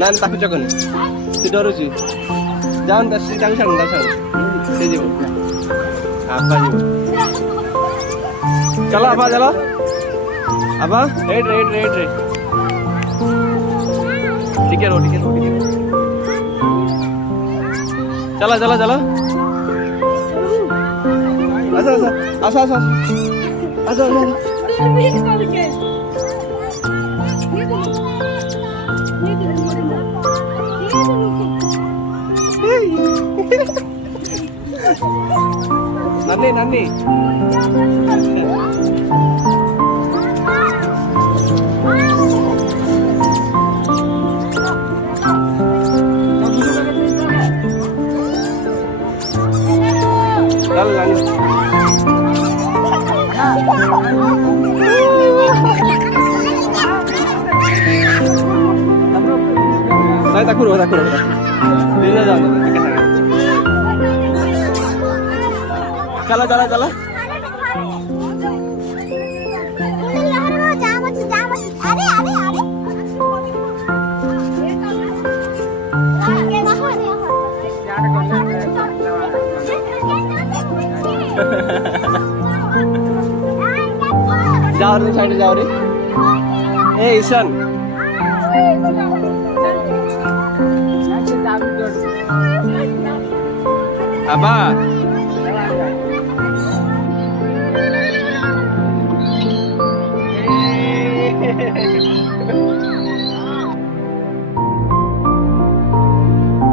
ନା ତାକୁ ଚକନି ସେ ଡରୁଛି ଯାଉନି ତାକୁ ଛାଡୁନି ସେ ଯିବ ଆବା ଯିବ ଚାଲ ଆବା ଚାଲ ଆବା ଏଇଟ୍ରେ ଟିକେ रो ଚାଲ ଆସ ନାନୀ ତାକୁ ରୁହ ଚାଲ जाओ रे साइड जाओ रे ए ईशान आबा